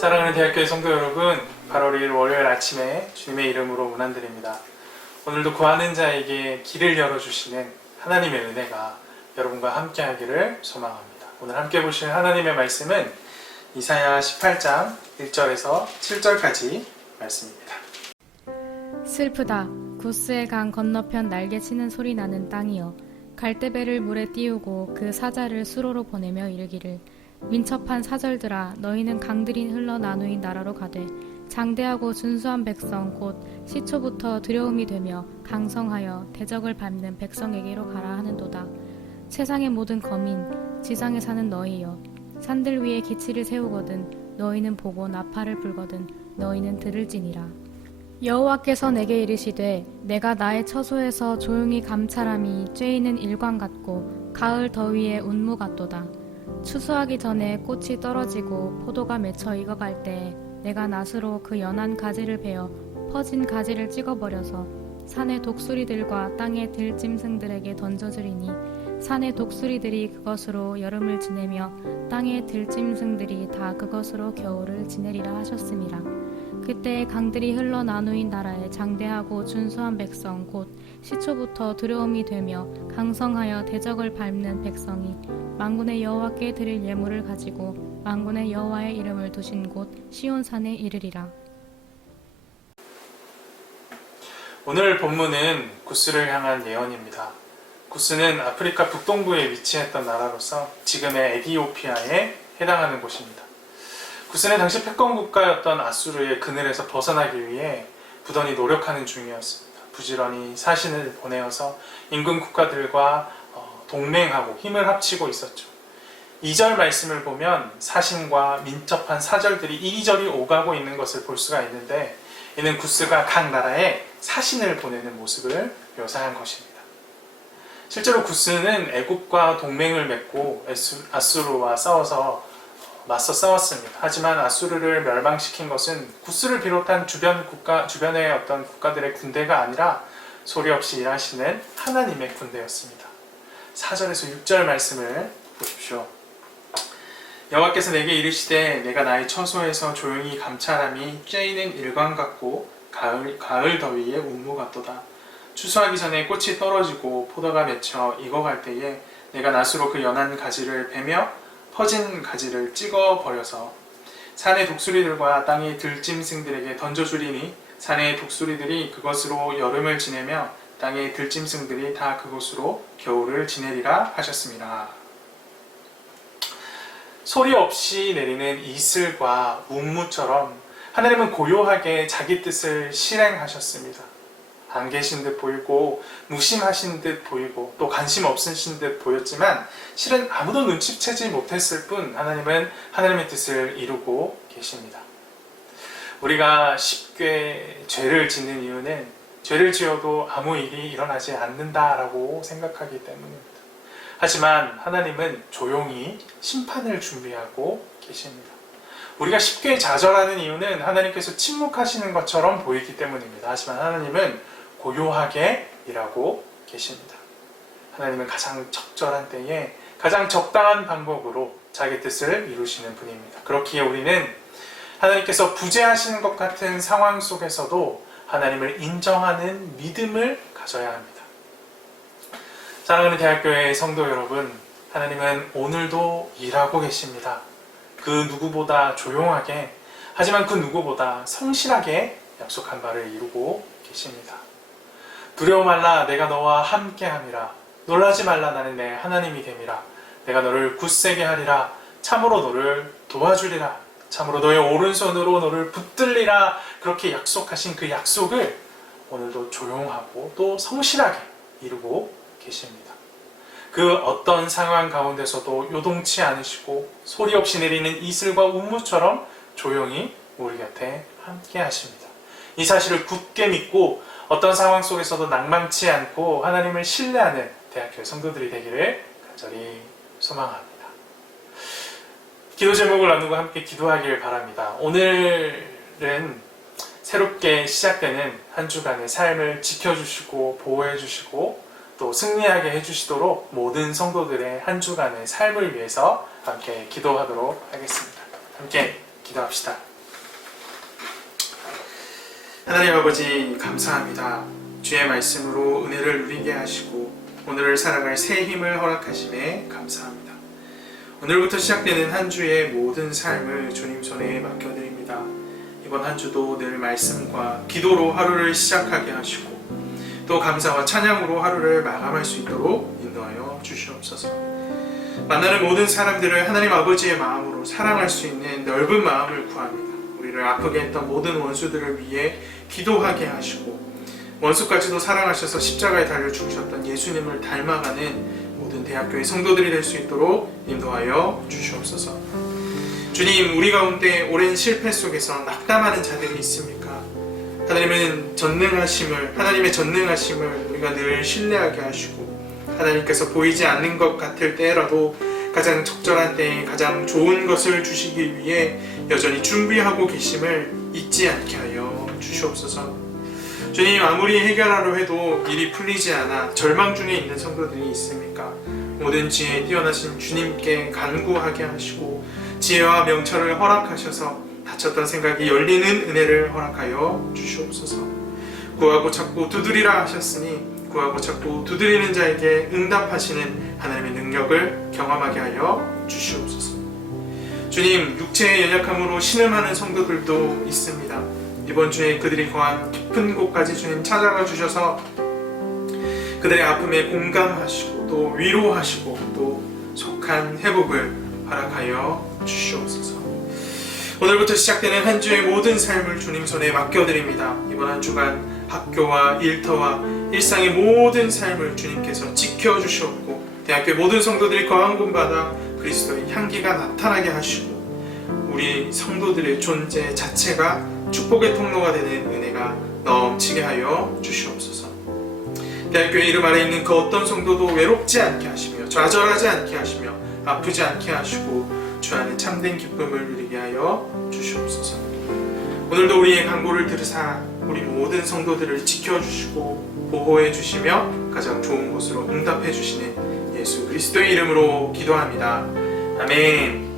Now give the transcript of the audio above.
사랑하는 대학교의 성도 여러분, 8월 1일 월요일 아침에 주님의 이름으로 문안드립니다. 오늘도 구하는 자에게 길을 열어주시는 하나님의 은혜가 여러분과 함께 하기를 소망합니다. 오늘 함께 보실 하나님의 말씀은 이사야 18장 1절에서 7절까지 말씀입니다. 슬프다. 구스의 강 건너편 날개치는 소리 나는 땅이여, 갈대배를 물에 띄우고 그 사자를 수로로 보내며 이르기를, 민첩한 사절들아, 너희는 강들이 흘러 나누인 나라로 가되 장대하고 준수한 백성 곧 시초부터 두려움이 되며 강성하여 대적을 밟는 백성에게로 가라 하는도다. 세상의 모든 거민, 지상에 사는 너희여, 산들 위에 기치를 세우거든 너희는 보고 나팔을 불거든 너희는 들을지니라. 여호와께서 내게 이르시되, 내가 나의 처소에서 조용히 감찰함이 쬐이는 일광 같고 가을 더위의 운무 같도다. 추수하기 전에 꽃이 떨어지고 포도가 맺혀 익어갈 때에 내가 낫으로 그 연한 가지를 베어 퍼진 가지를 찍어버려서 산의 독수리들과 땅의 들짐승들에게 던져주리니 산의 독수리들이 그것으로 여름을 지내며 땅의 들짐승들이 다 그것으로 겨울을 지내리라 하셨음이라. 그때에 강들이 흘러 나누인 나라에 장대하고 준수한 백성 곧 시초부터 두려움이 되며 강성하여 대적을 밟는 백성이 만군의 여호와께 드릴 예물을 가지고 만군의 여호와의 이름을 두신 곳 시온산에 이르리라. 오늘 본문은 구스를 향한 예언입니다. 구스는 아프리카 북동부에 위치했던 나라로서 지금의 에티오피아에 해당하는 곳입니다. 구스는 당시 패권 국가였던 아수르의 그늘에서 벗어나기 위해 부단히 노력하는 중이었습니다. 부지런히 사신을 보내어서 인근 국가들과 동맹하고 힘을 합치고 있었죠. 2절 말씀을 보면 사신과 민첩한 사절들이 이리저리 오가고 있는 것을 볼 수가 있는데, 이는 구스가 각 나라에 사신을 보내는 모습을 묘사한 것입니다. 실제로 구스는 애굽과 동맹을 맺고 아수르와 맞서 싸웠습니다. 하지만 아수르를 멸망시킨 것은 구스를 비롯한 주변의 어떤 국가들의 군대가 아니라 소리 없이 일하시는 하나님의 군대였습니다. 4절에서 6절 말씀을 보십시오. 여호와께서 내게 이르시되, 내가 나의 처소에서 조용히 감찰함이 쬐이는 일광 같고 가을 더위의 운무 같도다. 추수하기 전에 꽃이 떨어지고 포도가 맺혀 익어갈 때에 내가 낫으로 그 연한 가지를 베며 퍼진 가지를 찍어버려서 산의 독수리들과 땅의 들짐승들에게 던져주리니 산의 독수리들이 그것으로 여름을 지내며 땅의 들짐승들이 다 그것으로 겨울을 지내리라 하셨습니다. 소리 없이 내리는 이슬과 운무처럼 하나님은 고요하게 자기 뜻을 실행하셨습니다. 안 계신 듯 보이고 무심하신 듯 보이고 또 관심 없으신 듯 보였지만 실은 아무도 눈치채지 못했을 뿐 하나님은 하나님의 뜻을 이루고 계십니다. 우리가 쉽게 죄를 짓는 이유는 죄를 지어도 아무 일이 일어나지 않는다라고 생각하기 때문입니다. 하지만 하나님은 조용히 심판을 준비하고 계십니다. 우리가 쉽게 좌절하는 이유는 하나님께서 침묵하시는 것처럼 보이기 때문입니다. 하지만 하나님은 고요하게 일하고 계십니다. 하나님은 가장 적절한 때에 가장 적당한 방법으로 자기 뜻을 이루시는 분입니다. 그렇기에 우리는 하나님께서 부재하시는 것 같은 상황 속에서도 하나님을 인정하는 믿음을 가져야 합니다. 사랑하는 대학교의 성도 여러분, 하나님은 오늘도 일하고 계십니다. 그 누구보다 조용하게, 하지만 그 누구보다 성실하게 약속한 바를 이루고 계십니다. 두려워 말라, 내가 너와 함께함이라. 놀라지 말라, 나는 내 하나님이 됨이라. 내가 너를 굳세게 하리라. 참으로 너를 도와주리라. 참으로 너의 오른손으로 너를 붙들리라. 그렇게 약속하신 그 약속을 오늘도 조용하고 또 성실하게 이루고 계십니다. 그 어떤 상황 가운데서도 요동치 않으시고 소리 없이 내리는 이슬과 운무처럼 조용히 우리 곁에 함께 하십니다. 이 사실을 굳게 믿고 어떤 상황 속에서도 낭망치 않고 하나님을 신뢰하는 대학교의 성도들이 되기를 간절히 소망합니다. 기도 제목을 나누고 함께 기도하길 바랍니다. 오늘은 새롭게 시작되는 한 주간의 삶을 지켜주시고 보호해주시고 또 승리하게 해주시도록 모든 성도들의 한 주간의 삶을 위해서 함께 기도하도록 하겠습니다. 함께 기도합시다. 하나님 아버지 감사합니다. 주의 말씀으로 은혜를 누리게 하시고 오늘을 살아갈 새 힘을 허락하심에 감사합니다. 오늘부터 시작되는 한 주의 모든 삶을 주님 손에 맡겨드립니다. 이번 한 주도 늘 말씀과 기도로 하루를 시작하게 하시고 또 감사와 찬양으로 하루를 마감할 수 있도록 인도하여 주시옵소서. 만나는 모든 사람들을 하나님 아버지의 마음으로 사랑할 수 있는 넓은 마음을 구합니다. 우리를 아프게 했던 모든 원수들을 위해 기도하게 하시고 원수까지도 사랑하셔서 십자가에 달려 죽으셨던 예수님을 닮아가는 모든 대학교의 성도들이 될 수 있도록 인도하여 주시옵소서. 주님, 우리 가운데 오랜 실패 속에서 낙담하는 자들이 있습니까? 하나님의 전능하심을 우리가 늘 신뢰하게 하시고 하나님께서 보이지 않는 것 같을 때라도 가장 적절한 때에 가장 좋은 것을 주시기 위해 여전히 준비하고 계심을 잊지 않게 하여 주시옵소서. 주님, 아무리 해결하려 해도 일이 풀리지 않아 절망 중에 있는 성도들이 있습니까? 모든 지혜에 뛰어나신 주님께 간구하게 하시고 지혜와 명철을 허락하셔서 닫혔던 생각이 열리는 은혜를 허락하여 주시옵소서. 구하고 찾고 두드리라 하셨으니 구하고 찾고 두드리는 자에게 응답하시는 하나님의 능력을 경험하게 하여 주시옵소서. 주님, 육체의 연약함으로 신음하는 성도들도 있습니다. 이번 주에 그들이 거한 깊은 곳까지 주님 찾아가 주셔서 그들의 아픔에 공감하시고 또 위로하시고 또 속한 회복을 허락하여 주시옵소서. 오늘부터 시작되는 한 주의 모든 삶을 주님 손에 맡겨드립니다. 이번 한 주간 학교와 일터와 일상의 모든 삶을 주님께서 지켜주시옵고 대학교의 모든 성도들이 거한 곳마다 그리스도의 향기가 나타나게 하시고 우리 성도들의 존재 자체가 축복의 통로가 되는 은혜가 넘치게 하여 주시옵소서. 대학교의 이름 아래 있는 그 어떤 성도도 외롭지 않게 하시며 좌절하지 않게 하시며 아프지 않게 하시고 주 안에 참된 기쁨을 누리게 하여 주시옵소서. 오늘도 우리의 간구를 들으사 우리 모든 성도들을 지켜주시고 보호해 주시며 가장 좋은 곳으로 응답해 주시는 예수 그리스도의 이름으로 기도합니다. 아멘.